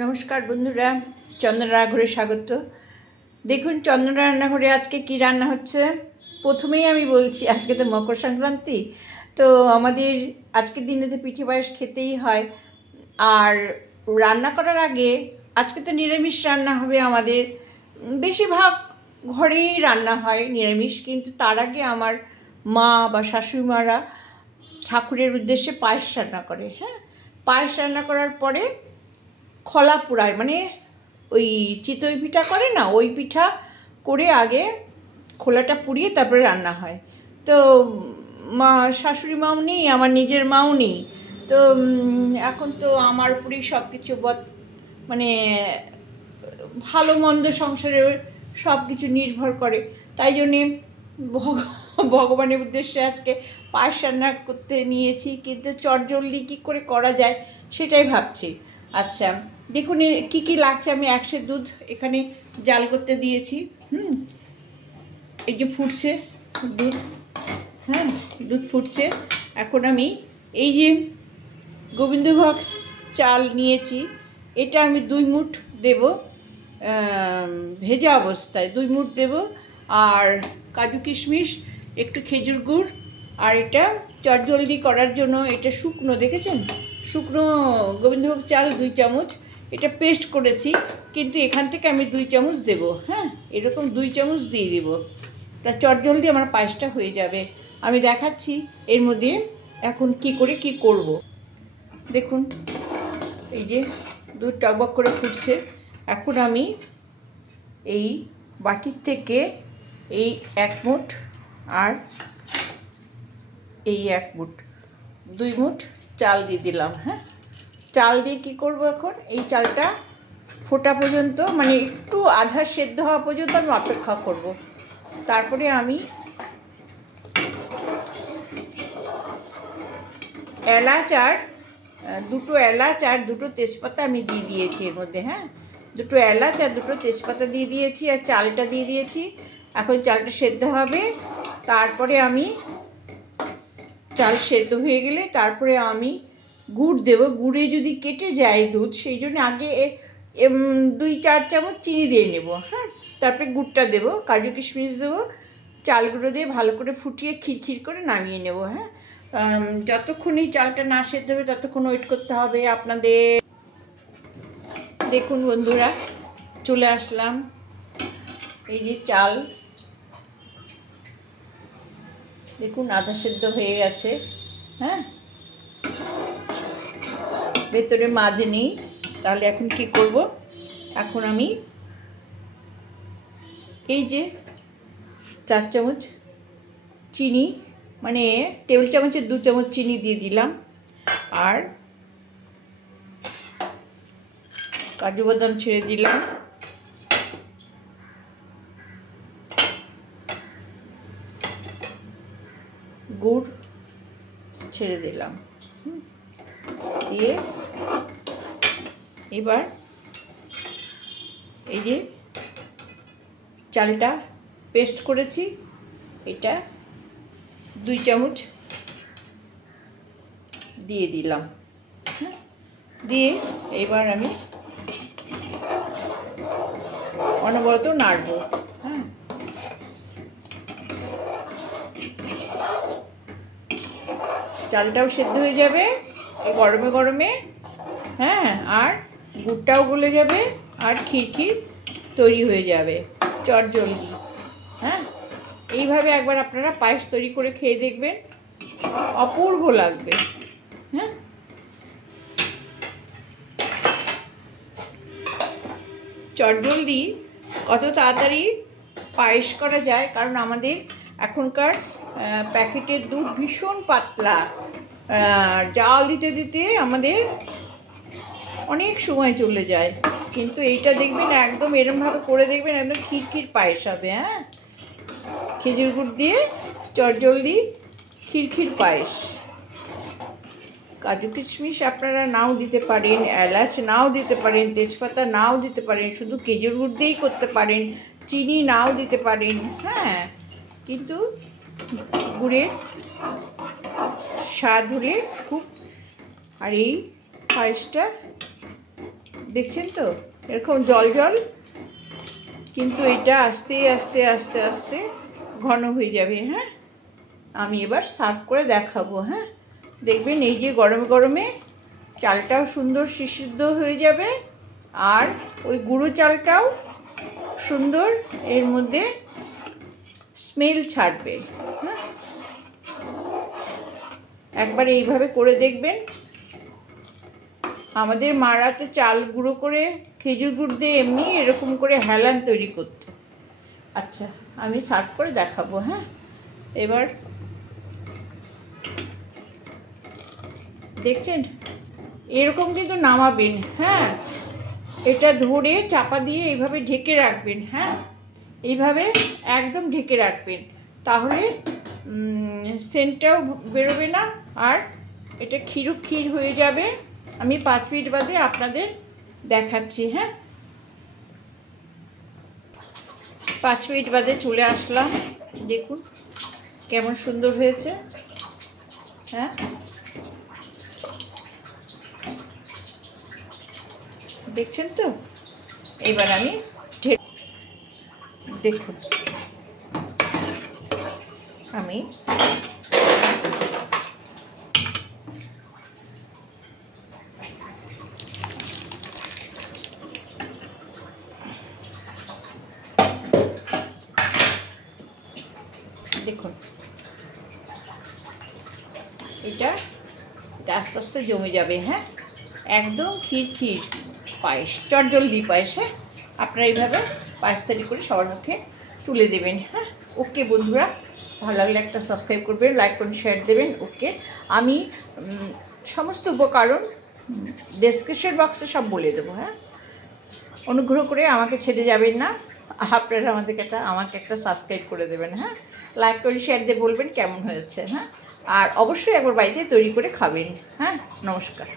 নমস্কার বন্ধুরা, চন্দনা রান্নাঘরে স্বাগত। দেখুন চন্দনা রান্নাঘরে আজকে কি রান্না হচ্ছে। প্রথমেই আমি বলছি আজকে তো মকর সংক্রান্তি, তো আমাদের আজকের দিনে তো পিঠে পায়েস খেতেই হয়। আর রান্না করার আগে আজকে তো নিরামিষ রান্না হবে আমাদের, বেশিরভাগ ঘরেই রান্না হয় নিরামিষ, কিন্তু তার আগে আমার মা বা শাশুড়ি মারা ঠাকুরের উদ্দেশ্যে পায়েস রান্না করে। হ্যাঁ, পায়েস রান্না করার পরে খোলা পোড়ায়, মানে ওই চিতই পিঠা করে না, ওই পিঠা করে আগে খোলাটা পুড়িয়ে তারপরে রান্না হয়। তো মা শাশুড়ি মাও নেই, আমার নিজের মাও নেই, তো এখন তো আমার উপরেই সব কিছু মানে ভালো মন্দ সংসারে সব কিছু নির্ভর করে। তাই জন্যে ভগবানের উদ্দেশ্যে আজকে পায়েস রান্না করতে নিয়েছি, কিন্তু চটজলদি কী করে করা যায় সেটাই ভাবছি। আচ্ছা দেখুন কি কি লাগছে। আমি 1 সের দুধ এখানে জাল করতে দিয়েছি। এই যে ফুটছে দুধ, হ্যাঁ দুধ ফুটছে। এখন আমি এই যে গোবিন্দভোগ চাল নিয়েছি, এটা আমি 2 মুঠ দেব, ভেজা অবস্থায় 2 মুঠ দেব। আর কাজু কিশমিশ, একটু খেজুর গুড়, আর এটা চটজলদি করার জন্য এটা শুকনো, দেখেছেন শুকনো গোবিন্দভোগ চাল 2 চামচ, এটা পেস্ট করেছি, কিন্তু এখান থেকে আমি 2 চামচ দেবো। হ্যাঁ, এরকম 2 চামচ দিয়ে দেব, তা চটজলদি আমার পায়েসটা হয়ে যাবে। আমি দেখাচ্ছি এর মধ্যে এখন কি করে কি করব। দেখুন এই যে দুধ টকবক করে ফুটছে। এখন আমি এই বাটির থেকে এই 1 মুঠ আর এই 1 মুঠ 2 মুঠ চাল দিয়ে দিলাম। হ্যাঁ, চাল দিয়ে কি করব, এখন এই চালটা ফোটা পর্যন্ত, মানে একটু আধা সেদ্ধ হওয়া পর্যন্ত আমি অপেক্ষা করব। তারপরে আমি এলাচ আর 2টো এলাচ আর 2টো তেজপাতা আমি দিয়ে দিয়েছি এর মধ্যে। হ্যাঁ, 2টো এলাচ আর 2টো তেজপাতা দিয়ে দিয়েছি, আর চালটা দিয়ে দিয়েছি। এখন চালটা সেদ্ধ হবে, তারপরে আমি চাল সেদ্ধ হয়ে গেলে তারপরে আমি গুড় দেব। গুড়ে যদি কেটে যায় দুধ, সেই জন্য আগে 2-4 চামচ চিনি দিয়ে নেব। হ্যাঁ, তারপরে গুড়টা দেব, কাজু কিশমিশ দেবো, চালগুলো দিয়ে ভালো করে ফুটিয়ে খিরখির করে নামিয়ে নেব। হ্যাঁ, যতক্ষণ এই চালটা না সেদ্ধ হবে ততক্ষণ ওয়েট করতে হবে আপনাদের। দেখুন বন্ধুরা, চলে আসলাম। এই যে চাল দেখুন আধা সেদ্ধ হয়ে গেছে। হ্যাঁ, ভেতরে মাঝ নেই। তাহলে এখন কি করব, এখন আমি এই যে 4 চামচ চিনি, মানে টেবিল চামচের 2 চামচ চিনি দিয়ে দিলাম, আর কাজু বাদাম ছেড়ে দিলাম, গুড় ছেড়ে দিলাম, দিয়ে এবার এই যে চালটা পেস্ট করেছি এটা 2 চামচ দিয়ে দিলাম। দিয়ে এবার আমি অনবরত নাড়ব। হ্যাঁ, চালটাও সেদ্ধ হয়ে যাবে এই গরমে গরমে। হ্যাঁ, আর গুড়টাও গলে যাবে, আর খিরখির তৈরি হয়ে যাবে চটজলদি। হ্যাঁ, এইভাবে একবার আপনারা পায়েস তৈরি করে খেয়ে দেখবেন, অপূর্ব লাগবে। হ্যাঁ, চটজলদি কত তাড়াতাড়ি পায়েস করা যায়, কারণ আমাদের এখনকার প্যাকেটের দুধ ভীষণ পাতলা, জাল দিতে দিতে আমাদের অনেক সময় চলে যায়। কিন্তু এইটা দেখবেন একদম এরমভাবে করে দেখবেন, একদম খিরখির পায়েস হবে। হ্যাঁ, খেজুর গুড় দিয়ে চটজলদি খিরখির পায়েস। কাজু কিশমিশ আপনারা নাও দিতে পারেন, এলাচ নাও দিতে পারেন, তেজপাতা নাও দিতে পারেন, শুধু খেজুর গুড় দিয়েই করতে পারেন, চিনি নাও দিতে পারেন। হ্যাঁ, কিন্তু গুড়ের স্বাদ হলে খুব। আর এই পায়েসটা দেখছেন তো এরকম জল জল, কিন্তু এটা আস্তে আস্তে আস্তে আস্তে ঘন হয়ে যাবে। হ্যাঁ, আমি এবার সার্ভ করে দেখাবো। হ্যাঁ, দেখবেন এই যে গরমে গরমে চালটাও সুন্দর সিদ্ধ হয়ে যাবে, আর ওই গুঁড়ো চালটাও সুন্দর এর মধ্যে স্মেল ছাড়বে। হ্যাঁ, একবার এইভাবে করে দেখবেন। আমাদের মারা তো চাল গুঁড়ো করে খেজুর গুড় দিয়ে এমনি এরকম করে হেলান তৈরি করতো। আচ্ছা, আমি সার্ভ করে দেখাবো। হ্যাঁ, এবার দেখছেন এরকম কিন্তু নামাবেন। হ্যাঁ, এটা ধরে চাপা দিয়ে এইভাবে ঢেকে রাখবেন। হ্যাঁ, এইভাবে একদম ঢেকে রাখবেন, তাহলে সেন্টটাও বেরোবে না, আর এটা ক্ষীর হয়ে যাবে। আমি 5 মিনিট বাদে আপনাদের দেখাচ্ছি। হ্যাঁ, 5 মিনিট বাদে চলে আসলাম, দেখুন কেমন সুন্দর হয়েছে। হ্যাঁ, দেখছেন তো, এবার আমি দেখুন আমি দেখুন এটা আস্তে আস্তে জমে যাবে। হ্যাঁ, একদম ক্ষীর পায়েস, চটজলদি পায়েস। হ্যাঁ, আপনারা এইভাবে পায়েস তৈরি করে সবার মুখে তুলে দেবেন। হ্যাঁ, ওকে বন্ধুরা, ভালো লাগলে একটা সাবস্ক্রাইব করবেন, লাইক করুন, শেয়ার দেবেন। ওকে, আমি সমস্ত উপকরণ ডেসক্রিপশন বক্সে সব বলে দেবো। হ্যাঁ, অনুগ্রহ করে আমাকে ছেড়ে যাবেন না, আপনারা আমাকে একটা সাবস্ক্রাইব করে দেবেন। হ্যাঁ, লাইক করে শেয়ার দিয়ে বলবেন কেমন হয়েছে। হ্যাঁ, আর অবশ্যই একবার বাড়িতে তৈরি করে খাবেন। হ্যাঁ, নমস্কার।